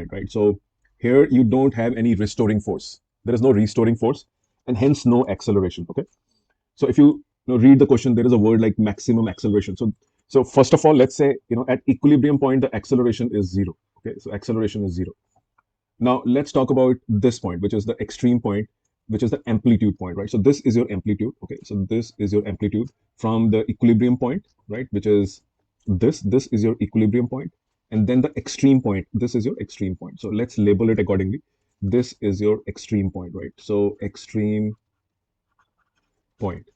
point, right? So here you don't have any restoring force. There is no restoring force, and hence no acceleration. Okay. So if you, read the question, there is a word like maximum acceleration. So first of all, let's say, at equilibrium point the acceleration is zero. Okay, so acceleration is zero. Now let's talk about this point, which is the extreme point, which is the amplitude point, right? So this is your amplitude. Okay, so this is your amplitude from the equilibrium point, right? Which is this. This is your equilibrium point, and then the extreme point. This is your extreme point. So let's label it accordingly. This is your extreme point, right? So extreme point.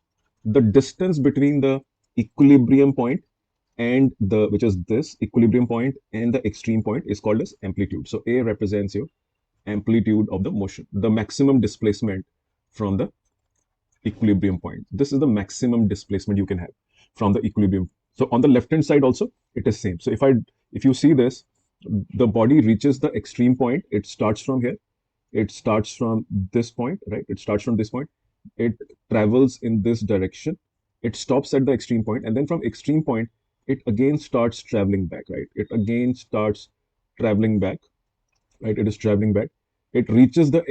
The distance between the equilibrium point and the, which is this equilibrium point and the extreme point, is called as amplitude. So A represents your amplitude of the motion, the maximum displacement from the equilibrium point. This is the maximum displacement you can have from the equilibrium. So on the left hand side also it is same. So if you see this, the body reaches the extreme point. It starts from here. It starts from this point, right? It starts from this point. It travels in this direction. It stops at the extreme point, and then from extreme point it again starts traveling back, right? It again starts traveling back, right? It is traveling back. It reaches the,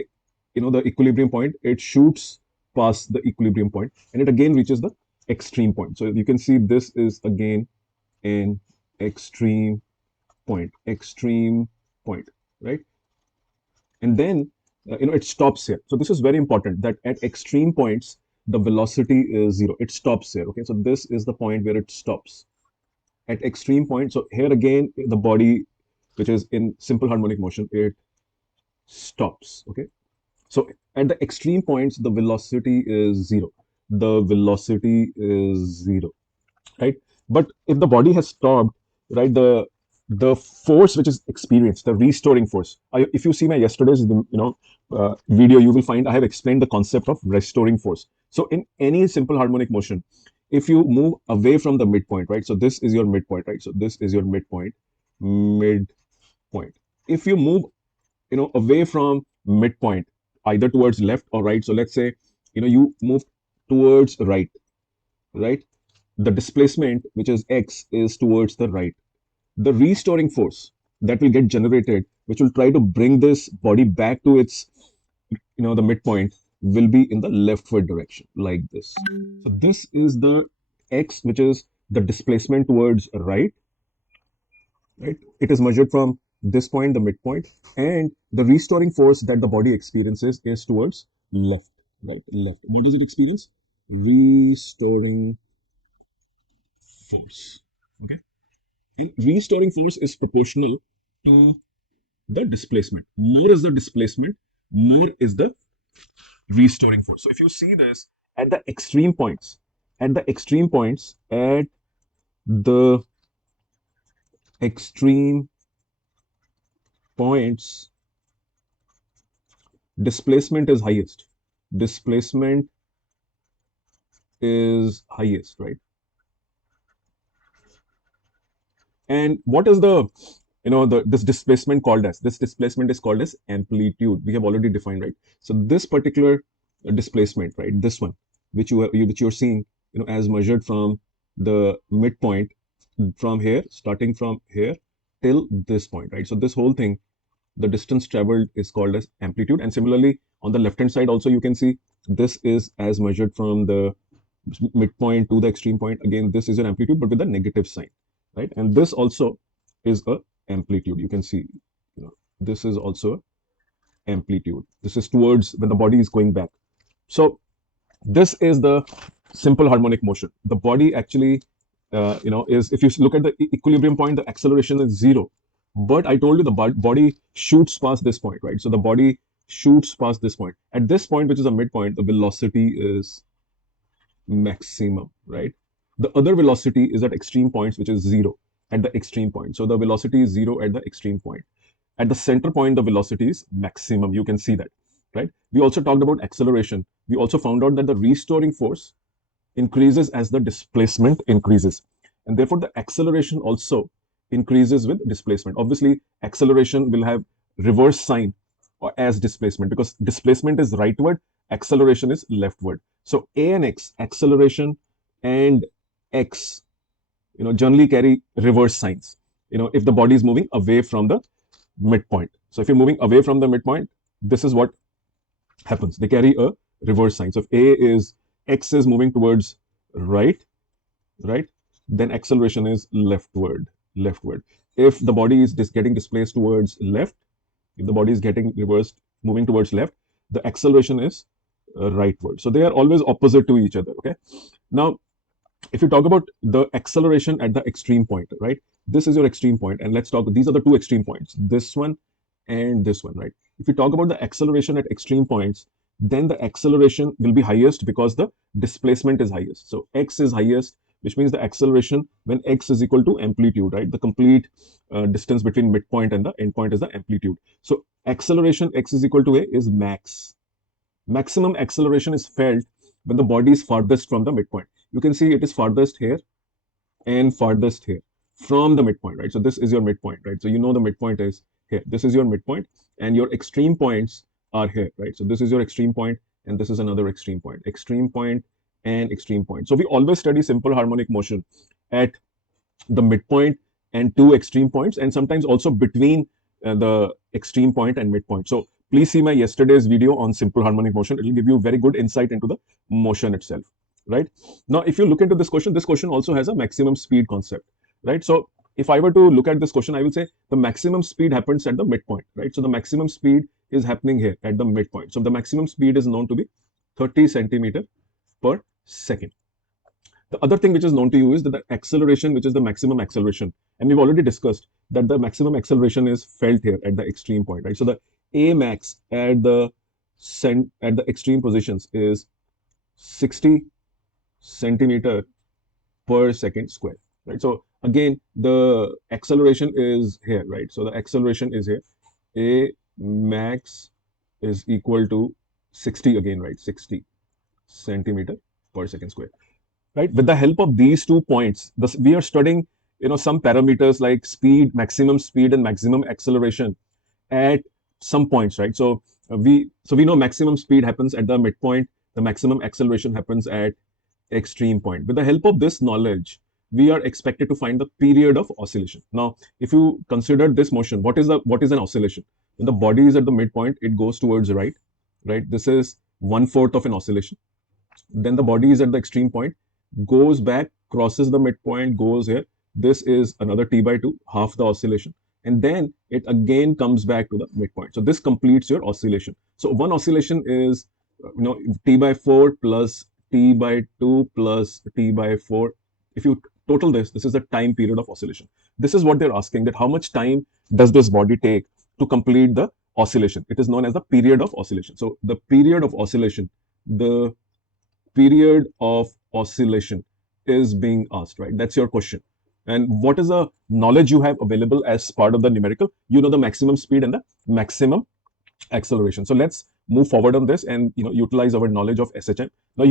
the equilibrium point. It shoots past the equilibrium point, and it again reaches the extreme point. So you can see this is again an extreme point, right? And then, it stops here. So this is very important, that at extreme points, the velocity is zero. It stops here. Okay, so this is the point where it stops at extreme point. So here again, the body, which is in simple harmonic motion, it stops. Okay, so at the extreme points, the velocity is zero. The velocity is zero, right? But if the body has stopped, right, the force which is experienced, the restoring force. If you see my yesterday's video, you will find I have explained the concept of restoring force. So in any simple harmonic motion, if you move away from the midpoint, right? So this is your midpoint, right? So this is your midpoint. If you move, away from midpoint, either towards left or right. So let's say, you move towards right. The displacement, which is x, is towards the right. The restoring force that will get generated, which will try to bring this body back to its, the midpoint, will be in the leftward direction, like this. So this is the x, which is the displacement towards right. It is measured from this point, the midpoint, and the restoring force that the body experiences is towards left, right? Left. What does it experience? Restoring force. Okay. And restoring force is proportional to the displacement. More is the displacement, more is the restoring force. So if you see this at the extreme points, at the extreme points, displacement is highest. Displacement is highest, right? And what is this displacement called as? This displacement is called as amplitude. We have already defined, right? So this particular displacement, right, this one, which you're seeing, as measured from the midpoint, from here, starting from here till this point, right? So this whole thing, the distance traveled, is called as amplitude. And similarly, on the left hand side also, you can see this is as measured from the midpoint to the extreme point. Again, this is an amplitude, but with a negative sign, right? And this also is a amplitude. You can see, this is also amplitude. This is towards when the body is going back. So this is the simple harmonic motion. The body actually, is, if you look at the equilibrium point, the acceleration is zero. But I told you the body shoots past this point, right? So the body shoots past this point. At this point, which is a midpoint, the velocity is maximum, right? The other velocity is at extreme points, which is zero at the extreme point. So the velocity is zero at the extreme point. At the center point, the velocity is maximum. You can see that, right? We also talked about acceleration. We also found out that the restoring force increases as the displacement increases. And therefore, the acceleration also increases with displacement. Obviously, acceleration will have reverse sign or as displacement, because displacement is rightward, acceleration is leftward. So A and X, acceleration and X, generally carry reverse signs, if the body is moving away from the midpoint. So if you're moving away from the midpoint, this is what happens. They carry a reverse sign. So if x is moving towards right, then acceleration is leftward. If the body is getting displaced towards left, if the body is getting reversed, moving towards left, the acceleration is rightward. So they are always opposite to each other. Okay. Now, if you talk about the acceleration at the extreme point, right? This is your extreme point, and let's talk. These are the two extreme points, this one and this one, right? If you talk about the acceleration at extreme points, then the acceleration will be highest because the displacement is highest. So x is highest, which means the acceleration when x is equal to amplitude, right? The complete distance between midpoint and the endpoint is the amplitude. So acceleration x is equal to a is max. Maximum acceleration is felt when the body is farthest from the midpoint. You can see it is farthest here and farthest here from the midpoint, right? So this is your midpoint, right? So you know the midpoint is here. This is your midpoint, and your extreme points are here, right? So this is your extreme point, and this is another extreme point. Extreme point and extreme point. So we always study simple harmonic motion at the midpoint and two extreme points, and sometimes also between the extreme point and midpoint. So please see my yesterday's video on simple harmonic motion. It will give you very good insight into the motion itself, right? Now, if you look into this question also has a maximum speed concept, right? So if I were to look at this question, I will say the maximum speed happens at the midpoint, right? So the maximum speed is happening here at the midpoint. So the maximum speed is known to be 30 centimeter per second. The other thing which is known to you is that the acceleration, which is the maximum acceleration, and we've already discussed that the maximum acceleration is felt here at the extreme point, right? So the a max at the extreme positions is 60 centimeter per second square, right? So again, the acceleration is here, right? So the acceleration is here. A max is equal to 60 again, right? 60 centimeter per second square, right? With the help of these 2 points, we are studying, some parameters like speed, maximum speed, and maximum acceleration at some points, right? So we know maximum speed happens at the midpoint, the maximum acceleration happens at extreme point. With the help of this knowledge, we are expected to find the period of oscillation. Now, if you consider this motion, what is an oscillation? When the body is at the midpoint, it goes towards right? This is 1/4 of an oscillation. Then the body is at the extreme point, goes back, crosses the midpoint, goes here. This is another t/2, half the oscillation. And then it again comes back to the midpoint. So this completes your oscillation. So one oscillation is, t/4 plus t/2 plus t/4. If you total this is the time period of oscillation. This is what they're asking, that how much time does this body take to complete the oscillation? It is known as the period of oscillation. So the period of oscillation is being asked, right? That's your question. And what is the knowledge you have available as part of the numerical? You know the maximum speed and the maximum acceleration. So let's move forward on this and utilize our knowledge of S.H.M. Now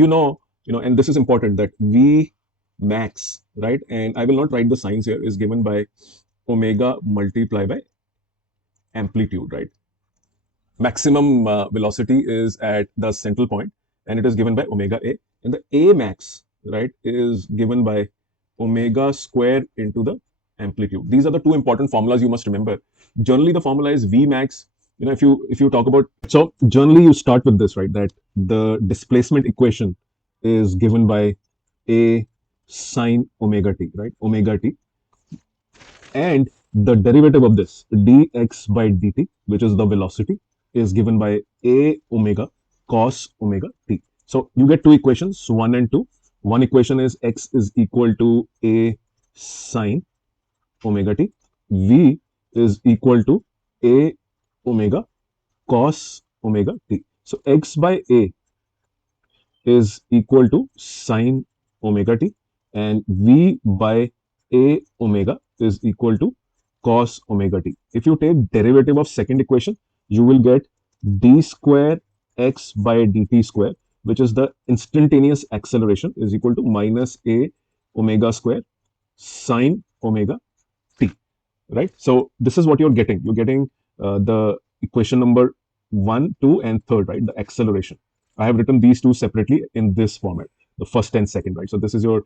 and this is important, that V max, right? And I will not write the signs here, is given by omega multiplied by amplitude, right? Maximum velocity is at the central point, and it is given by omega a, and the a max, right, is given by omega square into the amplitude. These are the two important formulas you must remember. Generally, the formula is V max. If you talk about, so generally you start with this, right, that the displacement equation is given by a sine omega t, right, omega t, and the derivative of this dx by dt, which is the velocity, is given by a omega cos omega t. So you get two equations, 1 and 2. One equation is x is equal to a sine omega t. V is equal to a omega cos omega t. So x by a is equal to sine omega t, and v by a omega is equal to cos omega t. If you take derivative of second equation, you will get d square x by dt square, which is the instantaneous acceleration, is equal to minus a omega square sine omega t, right? So this is what you're getting. You're getting the equation number 1, 2, and 3rd, right? The acceleration. I have written these two separately in this format, the first and second, right? So this is your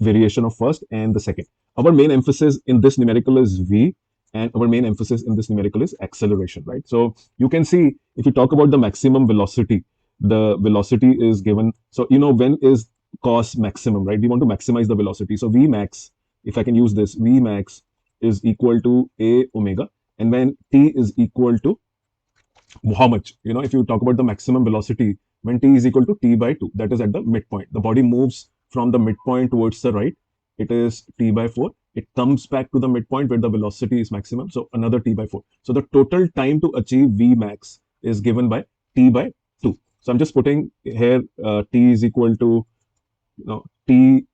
variation of first and the second. Our main emphasis in this numerical is V and our main emphasis in this numerical is acceleration, right? So you can see if you talk about the maximum velocity, the velocity is given. So when is cos maximum, right? We want to maximize the velocity. So Vmax, if I can use this, Vmax is equal to a omega, and when t is equal to how much? If you talk about the maximum velocity when t is equal to t by 2, that is at the midpoint. The body moves from the midpoint towards the right. It is t by 4. It comes back to the midpoint where the velocity is maximum. So another t by 4. So the total time to achieve V max is given by t by 2. So I'm just putting here t is equal to t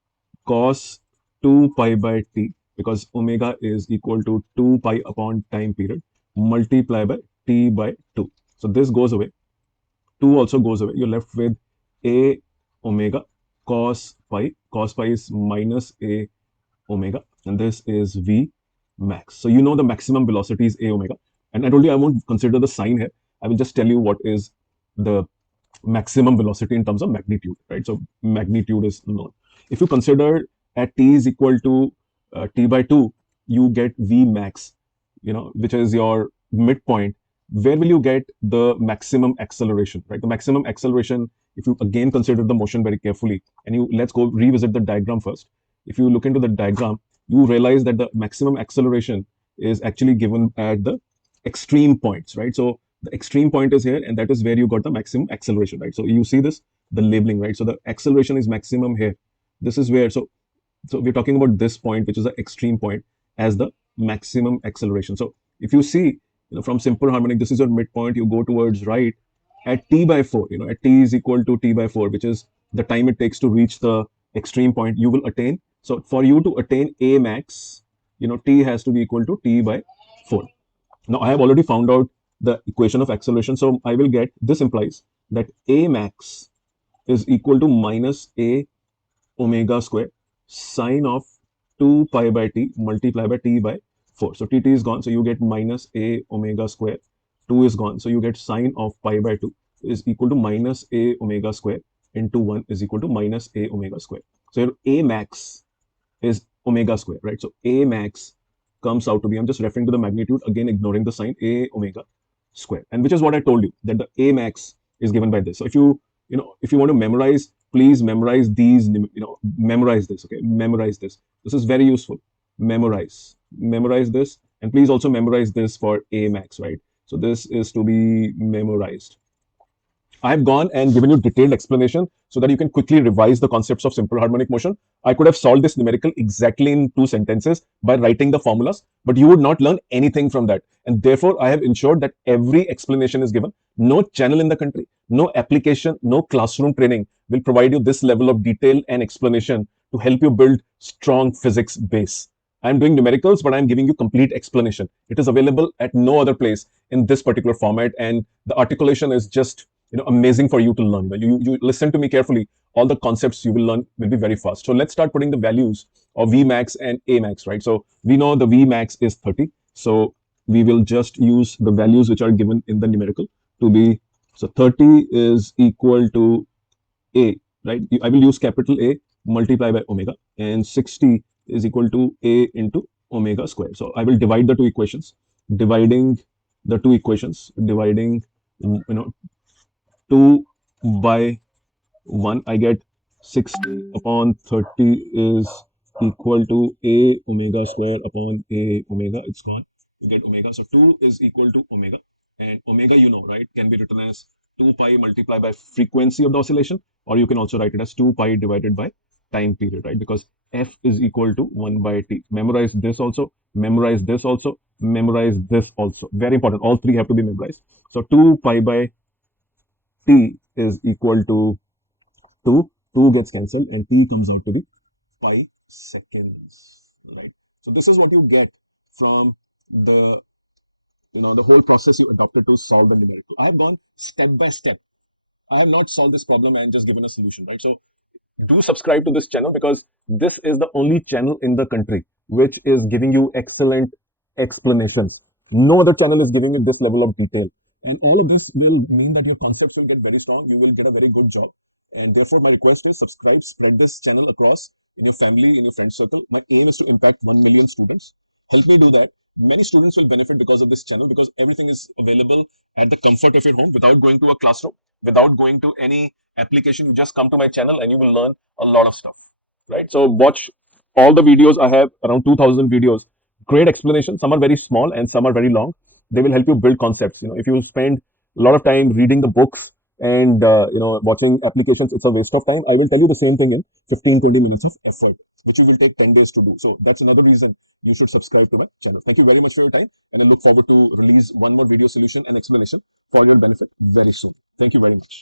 cos 2 pi by t, because omega is equal to 2 pi upon time period multiply by t by 2. So this goes away. 2 also goes away. You're left with a omega cos pi. Cos pi is minus a omega, and this is V max. So the maximum velocity is a omega. And I told you I won't consider the sign here. I will just tell you what is the maximum velocity in terms of magnitude, right? So magnitude is known. If you consider at t is equal to t by 2, you get V max, which is your midpoint. Where will you get the maximum acceleration, right? The maximum acceleration, if you again consider the motion very carefully, and let's go revisit the diagram first. If you look into the diagram, you realize that the maximum acceleration is actually given at the extreme points, right? So the extreme point is here, and that is where you got the maximum acceleration, right? So you see this, the labeling, right? So the acceleration is maximum here. This is where, so we're talking about this point, which is the extreme point, as the maximum acceleration. So if you see, from simple harmonic, this is your midpoint, you go towards right at t by 4, at t is equal to t by 4, which is the time it takes to reach the extreme point, you will attain. So for you to attain a max, t has to be equal to t by 4. Now I have already found out the equation of acceleration, so I will get, this implies that a max is equal to minus a omega square sine of 2 pi by t multiplied by t by 4. So tt is gone, so you get minus a omega square. 2 is gone, so you get sine of pi by 2 is equal to minus a omega square into 1 is equal to minus a omega square. So your a max is omega square, right? So a max comes out to be, I'm just referring to the magnitude, again ignoring the sign, a omega square, and which is what I told you, that the a max is given by this. So if you want to memorize, please memorize these, memorize this, okay? Memorize this. This is very useful. Memorize this, and please also memorize this for a max, right? So this is to be memorized. I have gone and given you detailed explanation so that you can quickly revise the concepts of simple harmonic motion. I could have solved this numerical exactly in 2 sentences by writing the formulas, but you would not learn anything from that. And therefore, I have ensured that every explanation is given. No channel in the country, no application, no classroom training will provide you this level of detail and explanation to help you build strong physics base. I'm doing numericals, but I'm giving you complete explanation. It is available at no other place in this particular format, and the articulation is just amazing for you to learn. You listen to me carefully. All the concepts you will learn will be very fast. So let's start putting the values of Vmax and Amax, right? So we know the Vmax is 30. So we will just use the values which are given in the numerical to be, so 30 is equal to A, right? I will use capital A multiplied by omega, and 60 is equal to A into omega square. So I will divide the two equations, dividing 2 by 1, I get 60 upon 30 is equal to A omega square upon A omega. It's gone. You get omega. So 2 is equal to omega. And omega, right, can be written as 2 pi multiplied by frequency of the oscillation, or you can also write it as 2 pi divided by time period, right? Because F is equal to 1 by T. Memorize this also, memorize this also, memorize this also. Very important. All three have to be memorized. So 2 pi by T is equal to 2. 2 gets cancelled, and T comes out to be pi seconds, right? So this is what you get from the the whole process you adopted to solve the numerical. I've gone step by step. I have not solved this problem and just given a solution, right? So do subscribe to this channel, because this is the only channel in the country which is giving you excellent explanations. No other channel is giving you this level of detail. And all of this will mean that your concepts will get very strong. You will get a very good job. And therefore, my request is subscribe, spread this channel across in your family, in your friend circle. My aim is to impact 1 million students. Help me do that. Many students will benefit because of this channel, because everything is available at the comfort of your home without going to a classroom, without going to any application. You just come to my channel and you will learn a lot of stuff, right? So watch all the videos. I have around 2000 videos. Great explanation. Some are very small and some are very long. They will help you build concepts. If you spend a lot of time reading the books and watching applications, it's a waste of time. I will tell you the same thing in 15-20 minutes of effort, which you will take 10 days to do. So that's another reason you should subscribe to my channel. Thank you very much for your time, and I look forward to release one more video solution and explanation for your benefit very soon. Thank you very much.